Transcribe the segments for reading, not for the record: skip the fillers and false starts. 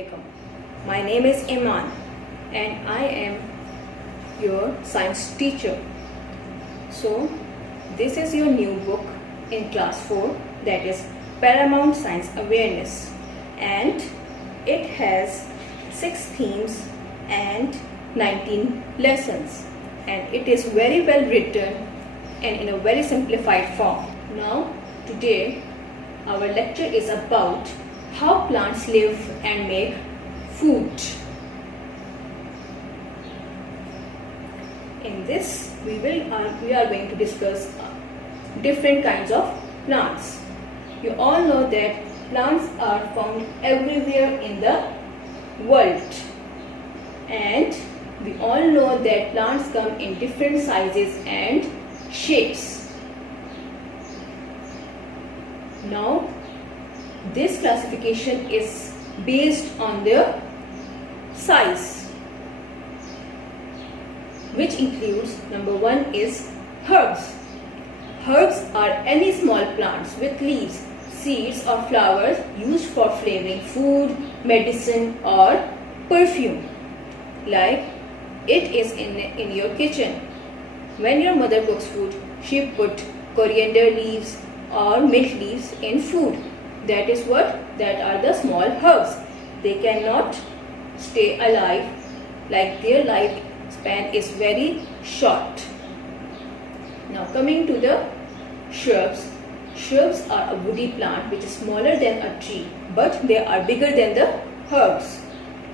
Assalamualaikum. My name is Iman and I am your science teacher. So this is your new book in class 4, that is Paramount Science Awareness, and it has 6 themes and 19 lessons, and it is very well written and in a very simplified form. Now today our lecture is about how plants live and make food. In this we are going to discuss different kinds of plants. You all know that plants are found everywhere in the world, and we all know that plants come in different sizes and shapes. Now this classification is based on their size, which includes number 1 is herbs. Herbs are any small plants with leaves, seeds or flowers used for flavoring food, medicine or perfume. Like it is in your kitchen. When your mother cooks food, she put coriander leaves or mint leaves in food. That are the small herbs. They cannot stay alive, like their lifespan is very short. Now coming to the shrubs. Shrubs are a woody plant which is smaller than a tree, but they are bigger than the herbs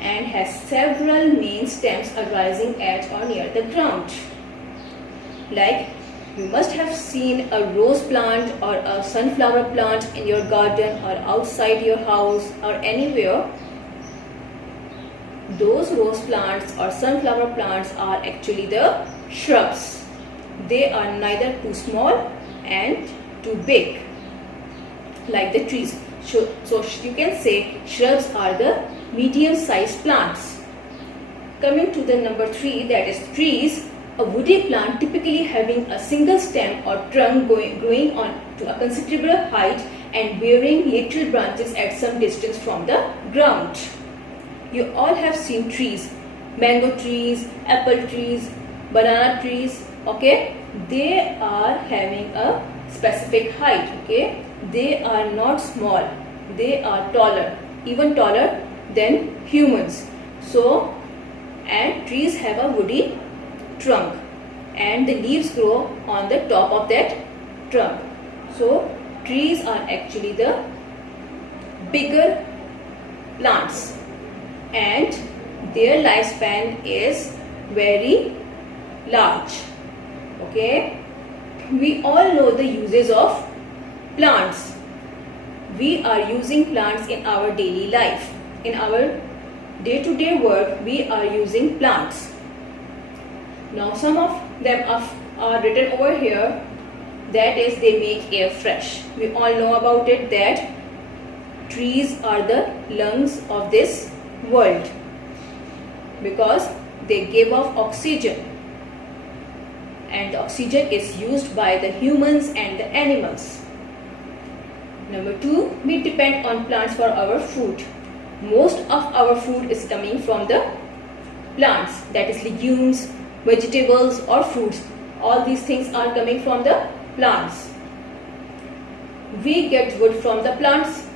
and has several main stems arising at or near the ground. Like you must have seen a rose plant or a sunflower plant in your garden or outside your house or anywhere. Those rose plants or sunflower plants are actually the shrubs. They are neither too small and too big like the trees. So you can say shrubs are the medium-sized plants. Coming to the number 3, that is trees. A woody plant typically having a single stem or trunk growing on to a considerable height and bearing lateral branches at some distance from the ground. You all have seen trees, mango trees, apple trees, banana trees, okay? They are having a specific height, okay? They are not small, they are taller, even taller than humans. So, and trees have a woody trunk and the leaves grow on the top of that trunk. So trees are actually the bigger plants and their lifespan is very large. Okay, we all know the uses of plants. We are using plants in our daily life. In our day-to-day work, we are using plants. Now some of them are written over here, that is they make air fresh. We all know about it that trees are the lungs of this world because they give off oxygen, and the oxygen is used by the humans and the animals. Number 2, we depend on plants for our food. Most of our food is coming from the plants, that is legumes, vegetables or fruits. All these things are coming from the plants. We get wood from the plants.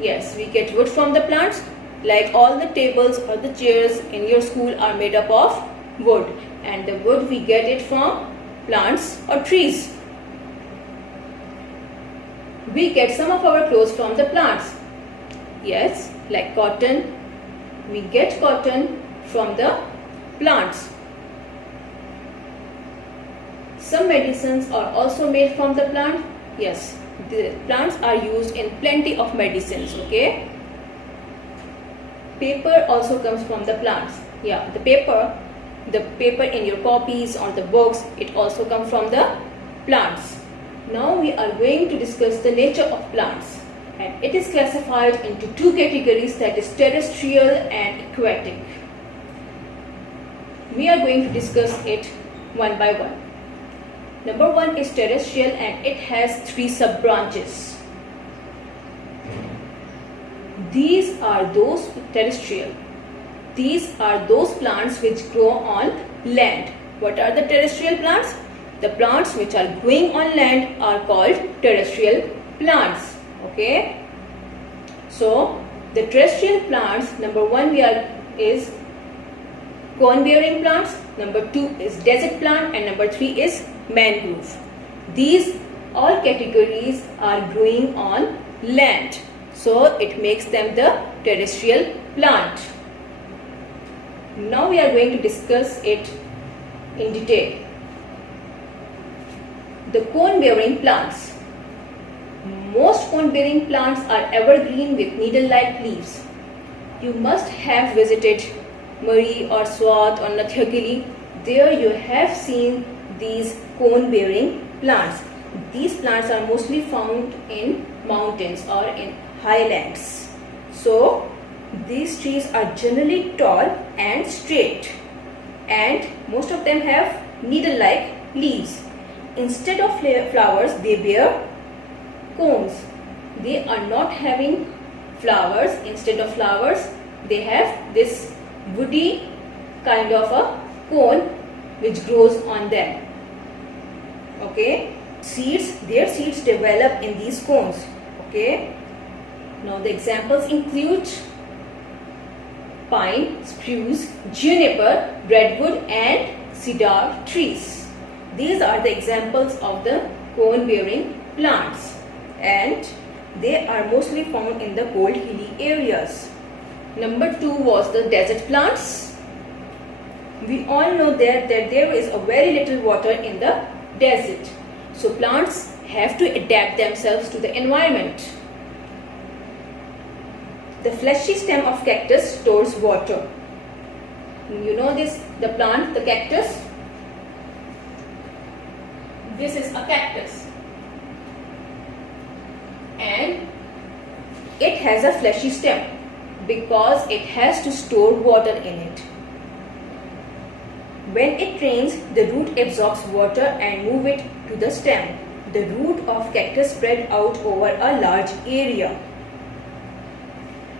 Yes, we get wood from the plants. Like all the tables or the chairs in your school are made up of wood, and the wood we get it from plants or trees. We get some of our clothes from the plants. Yes, like cotton. We get cotton from the plants. Some medicines are also made from the plant. Yes, the plants are used in plenty of medicines, okay? Paper also comes from the plants. Yeah, the paper in your copies or the books, it also comes from the plants. Now we are going to discuss the nature of plants, and it is classified into 2 categories, that is terrestrial and aquatic. We are going to discuss it one by one. Number 1 is terrestrial and it has 3 sub-branches. These are those terrestrial. These are those plants which grow on land. What are the terrestrial plants? The plants which are growing on land are called terrestrial plants. Okay. So the terrestrial plants, number one is cone bearing plants, number two is desert plant, and number three is mangrove. These all categories are growing on land. So it makes them the terrestrial plant. Now we are going to discuss it in detail. The cone bearing plants. Most cone bearing plants are evergreen with needle-like leaves. You must have visited Murree or Swat or Nathia. There you have seen these cone bearing plants. These plants are mostly found in mountains or in highlands. So these trees are generally tall and straight, and most of them have needle-like leaves. Instead of flowers, they bear cones. They are not having flowers. Instead of flowers, they have this woody kind of a cone which grows on them. Okay. Their seeds develop in these cones. Okay. Now the examples include pine, spruce, juniper, redwood and cedar trees. These are the examples of the cone bearing plants, and they are mostly found in the cold hilly areas. Number two was the desert plants. We all know that there is a very little water in the desert. So plants have to adapt themselves to the environment. The fleshy stem of cactus stores water. You know this, the plant, the cactus? This is a cactus. And it has a fleshy stem because it has to store water in it. When it rains, the root absorbs water and move it to the stem. The root of cactus spread out over a large area.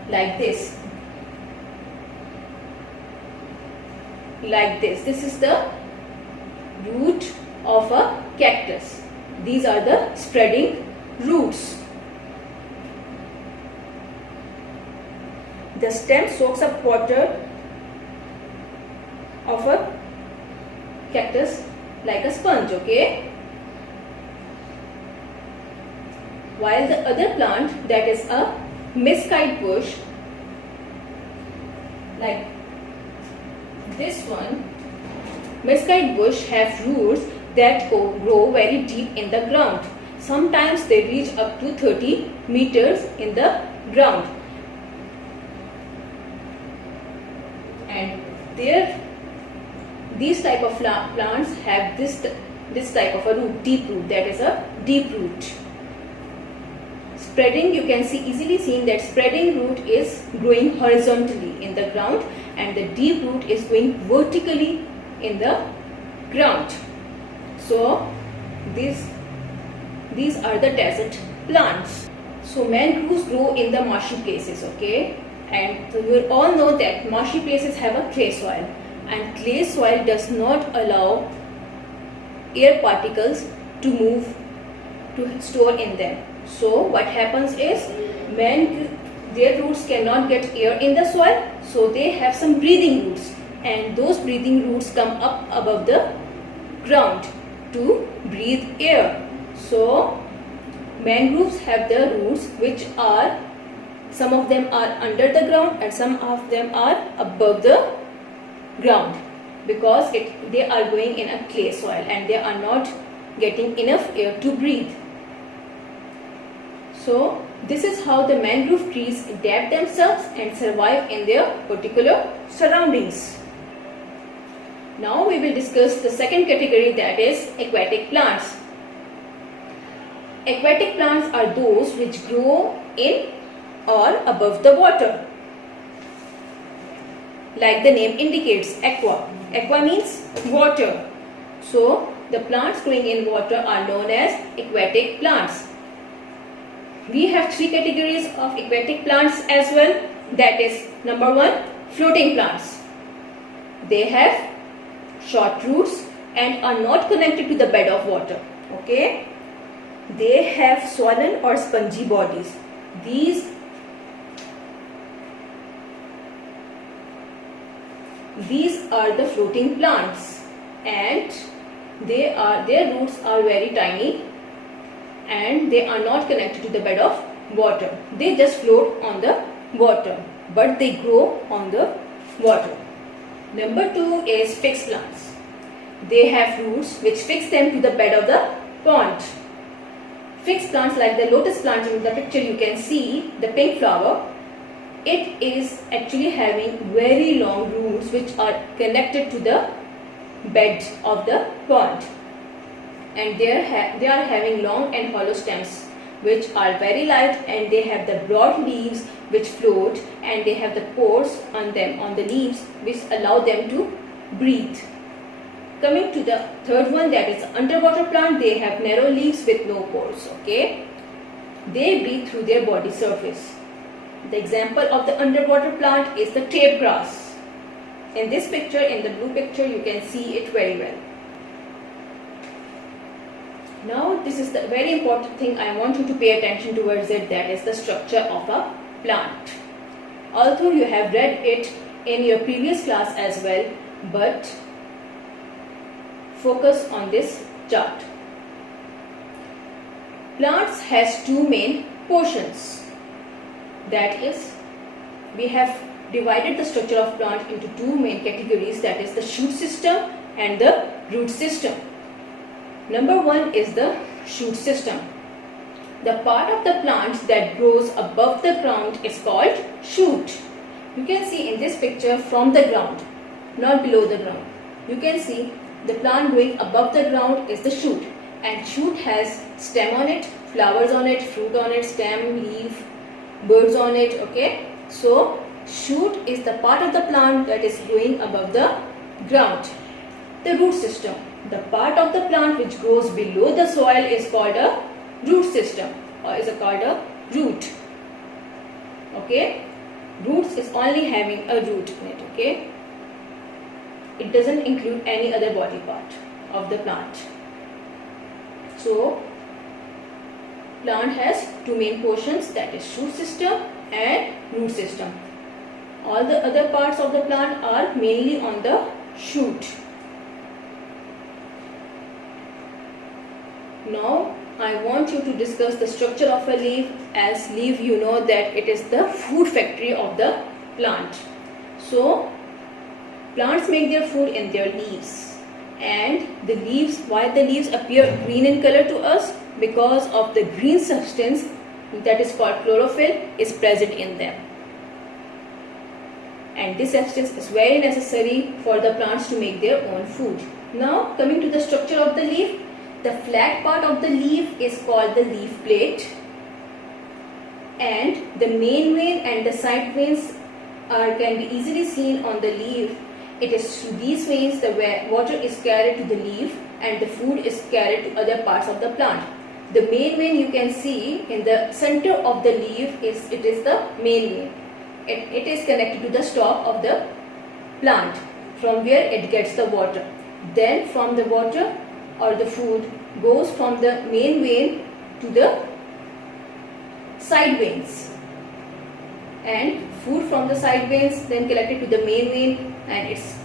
Like this. Like this. This is the root of a cactus. These are the spreading roots. The stem soaks up water of a cactus like a sponge, okay? While the other plant, that is a mesquite bush, like this one, mesquite bush have roots that grow very deep in the ground. Sometimes they reach up to 30 meters in the ground. And these type of plants have this type of a root, deep root, that is a deep root. Spreading, you can easily see that spreading root is growing horizontally in the ground and the deep root is going vertically in the ground. So these are the desert plants. So mangroves grow in the marshy places, okay? And so you all know that marshy places have a clay soil, and clay soil does not allow air particles to move, to store in them. So what happens is their roots cannot get air in the soil, so they have some breathing roots, and those breathing roots come up above the ground to breathe air. So mangroves have the roots which are, some of them are under the ground and some of them are above the ground, because they are going in a clay soil and they are not getting enough air to breathe. So this is how the mangrove trees adapt themselves and survive in their particular surroundings. Now we will discuss the second category, that is aquatic plants. Aquatic plants are those which grow in or above the water. Like the name indicates, aqua. Aqua means water. So the plants growing in water are known as aquatic plants. we have three categories of aquatic plants as well. That is, number one, floating plants. They have short roots and are not connected to the bed of water. Okay, they have swollen or spongy bodies. These are the floating plants, and their roots are very tiny and they are not connected to the bed of water. They just float on the water, but they grow on the water. Number two is fixed plants. They have roots which fix them to the bed of the pond. Fixed plants like the lotus plant in the picture, you can see the pink flower. It is actually having very long roots which are connected to the bed of the pond, and they are having long and hollow stems which are very light, and they have the broad leaves which float, and they have the pores on them, on the leaves, which allow them to breathe. Coming to the third one, that is underwater plant. They have narrow leaves with no pores. Okay, they breathe through their body surface. The example of the underwater plant is the tape grass. In this picture, in the blue picture, you can see it very well. Now, this is the very important thing I want you to pay attention towards it, that is the structure of a plant. Although you have read it in your previous class as well, but focus on this chart. Plants has two main portions. That is, we have divided the structure of plant into two main categories, that is the shoot system and the root system. Number one is the shoot system. The part of the plant that grows above the ground is called shoot. You can see in this picture from the ground, not below the ground. You can see the plant growing above the ground is the shoot, and shoot has stem on it, flowers on it, fruit on it, stem, leaf, birds on it. Okay, so shoot is the part of the plant that is growing above the ground. The root system, the part of the plant which grows below the soil, is called a root system, or is called a root. Okay, roots is only having a root in it. Okay, it doesn't include any other body part of the plant. So plant has two main portions, that is shoot system and root system. All the other parts of the plant are mainly on the shoot. Now I want you to discuss the structure of a leaf. As leaf, you know that it is the food factory of the plant. So plants make their food in their leaves, and the leaves, why the leaves appear green in color to us? Because of the green substance that is called chlorophyll is present in them, and this substance is very necessary for the plants to make their own food. Now coming to the structure of the leaf, the flat part of the leaf is called the leaf plate, and the main vein and the side veins can be easily seen on the leaf. It is through these veins the water is carried to the leaf and the food is carried to other parts of the plant. The main vein you can see in the center of the leaf is the main vein. It is connected to the stalk of the plant, from where it gets the water. Then from the water or the food goes from the main vein to the side veins, and food from the side veins then collected to the main vein, and it's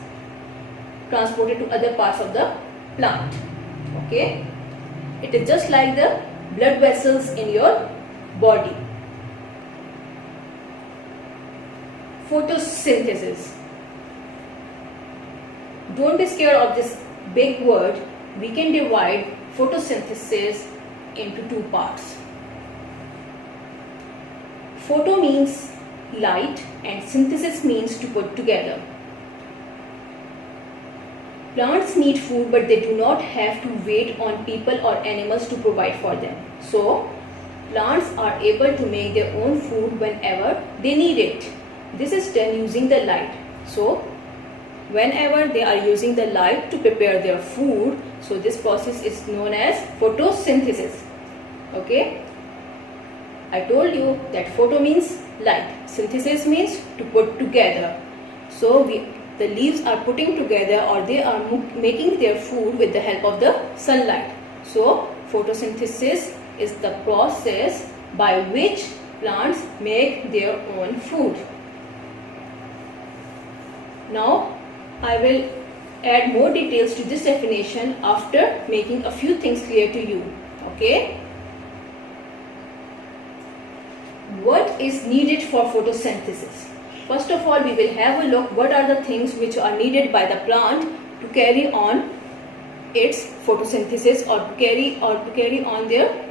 transported to other parts of the plant. Okay, it is just like the blood vessels in your body. Photosynthesis. Don't be scared of this big word. We can divide photosynthesis into two parts. Photo means light and synthesis means to put together. Plants need food, but they do not have to wait on people or animals to provide for them. So plants are able to make their own food whenever they need it. This is done using the light. So whenever they are using the light to prepare their food, so this process is known as photosynthesis. Okay. I told you that photo means light, synthesis means to put together. So the leaves are putting together, or they are making their food with the help of the sunlight. So photosynthesis is the process by which plants make their own food. Now I will add more details to this definition after making a few things clear to you. Okay? What is needed for photosynthesis? First of all, we will have a look what are the things which are needed by the plant to carry on its photosynthesis, or to carry on their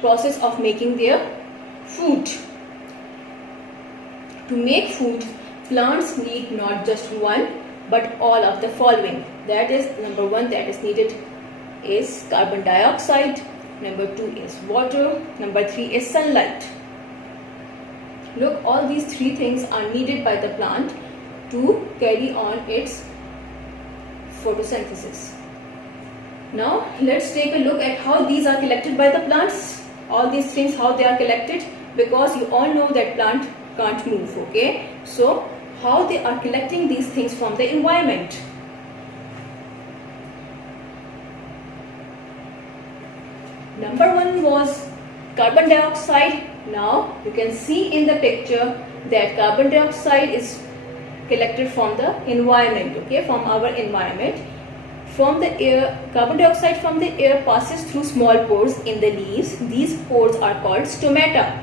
process of making their food. To make food, plants need not just one but all of the following. That is, number one that is needed is carbon dioxide, number two is water, number three is sunlight. Look, all these three things are needed by the plant to carry on its photosynthesis. Now let's take a look at how these are collected by the plants. All these things, how they are collected, because you all know that plant can't move. Okay, so how they are collecting these things from the environment. Number one was carbon dioxide. Now you can see in the picture that carbon dioxide is collected from the environment, okay, from our environment. From the air, carbon dioxide from the air passes through small pores in the leaves. These pores are called stomata.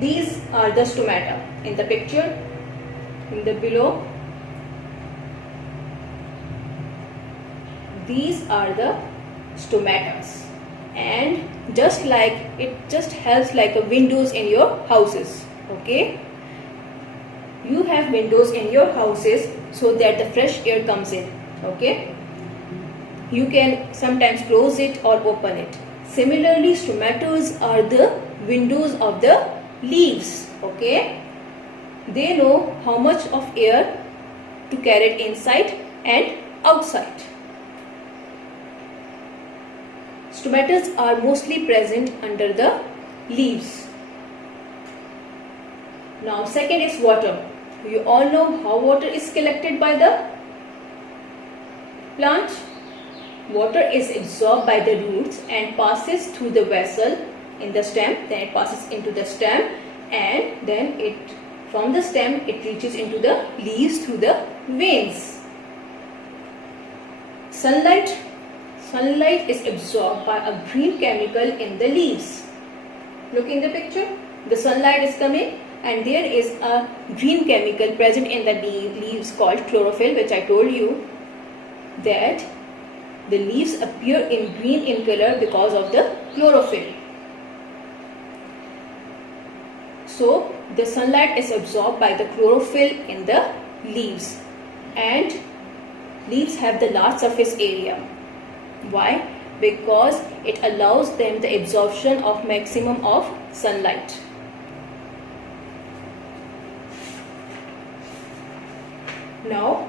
These are the stomata in the picture, in the below. These are the stomatas, and just like it just helps like a windows in your houses. Okay, you have windows in your houses so that the fresh air comes in. Okay, you can sometimes close it or open it. Similarly, stomatas are the windows of the leaves. Okay, they know how much of air to carry it inside and outside. Stomatas are mostly present under the leaves. Now second is water. You all know how water is collected by the plant. Water is absorbed by the roots and passes through the vessel in the stem. Then it passes into the stem, and then from the stem it reaches into the leaves through the veins. Sunlight is absorbed by a green chemical in the leaves. Look in the picture. The sunlight is coming, and there is a green chemical present in the leaves called chlorophyll, which I told you that the leaves appear in green in color because of the chlorophyll. So the sunlight is absorbed by the chlorophyll in the leaves, and leaves have the large surface area. Why? Because it allows them the absorption of maximum of sunlight. Now,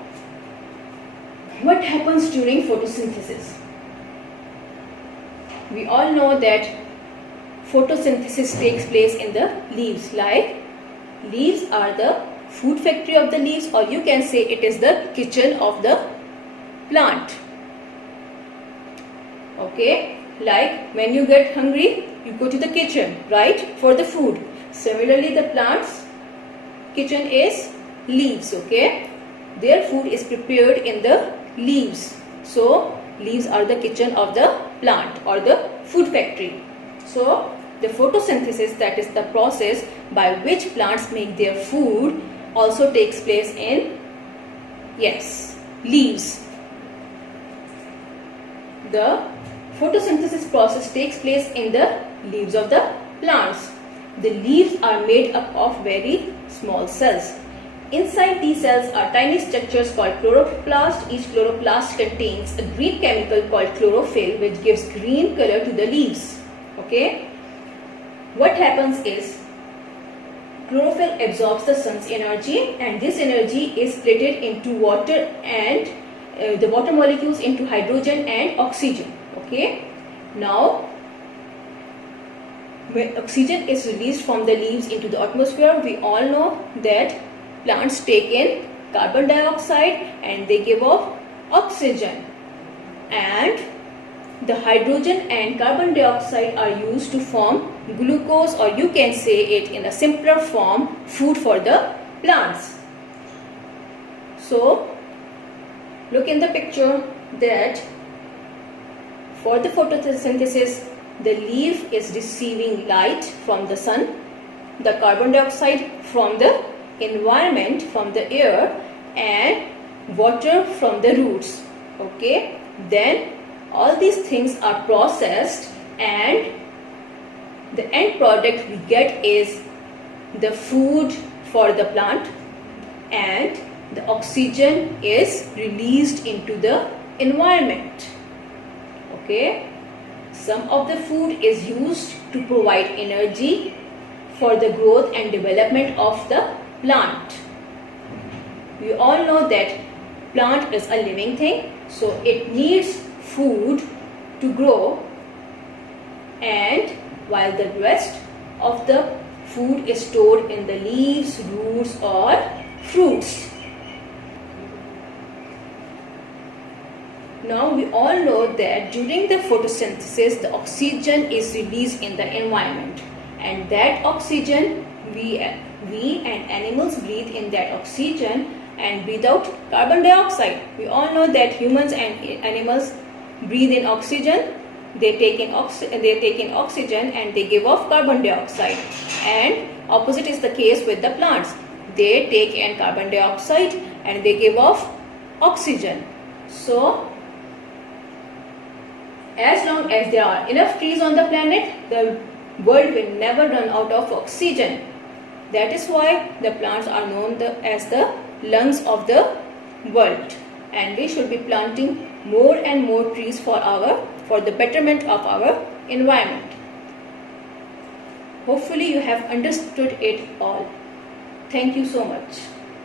what happens during photosynthesis? We all know that photosynthesis takes place in the leaves. Like, leaves are the food factory of the leaves, or you can say it is the kitchen of the plant. Okay, like when you get hungry, you go to the kitchen, right, for the food. Similarly, the plant's kitchen is leaves. Okay, their food is prepared in the leaves. So leaves are the kitchen of the plant, or the food factory. So the photosynthesis, that is the process by which plants make their food, also takes place in, yes, leaves. The photosynthesis process takes place in the leaves of the plants. The leaves are made up of very small cells. Inside these cells are tiny structures called chloroplast. Each chloroplast contains a green chemical called chlorophyll, which gives green color to the leaves. Okay, what happens is chlorophyll absorbs the sun's energy, and this energy is split into water, and the water molecules into hydrogen and oxygen. Okay, now when oxygen is released from the leaves into the atmosphere, we all know that plants take in carbon dioxide and they give off oxygen. And the hydrogen and carbon dioxide are used to form glucose, or you can say it in a simpler form, food for the plants. So, look in the picture that for the photosynthesis, the leaf is receiving light from the sun, the carbon dioxide from the environment, from the air, and water from the roots. Okay, then all these things are processed and the end product we get is the food for the plant, and the oxygen is released into the environment. Okay, some of the food is used to provide energy for the growth and development of the plant. We all know that plant is a living thing, so it needs food to grow, and while the rest of the food is stored in the leaves, roots or fruits. Now we all know that during the photosynthesis the oxygen is released in the environment, and that oxygen we and animals breathe in that oxygen and breathe out carbon dioxide. We all know that humans and animals breathe in oxygen, they take in oxygen and they give off carbon dioxide, and opposite is the case with the plants. They take in carbon dioxide and they give off oxygen. So as long as there are enough trees on the planet, the world will never run out of oxygen. That is why the plants are known as the lungs of the world, and we should be planting more and more trees for the betterment of our environment. Hopefully you have understood it all. Thank you so much.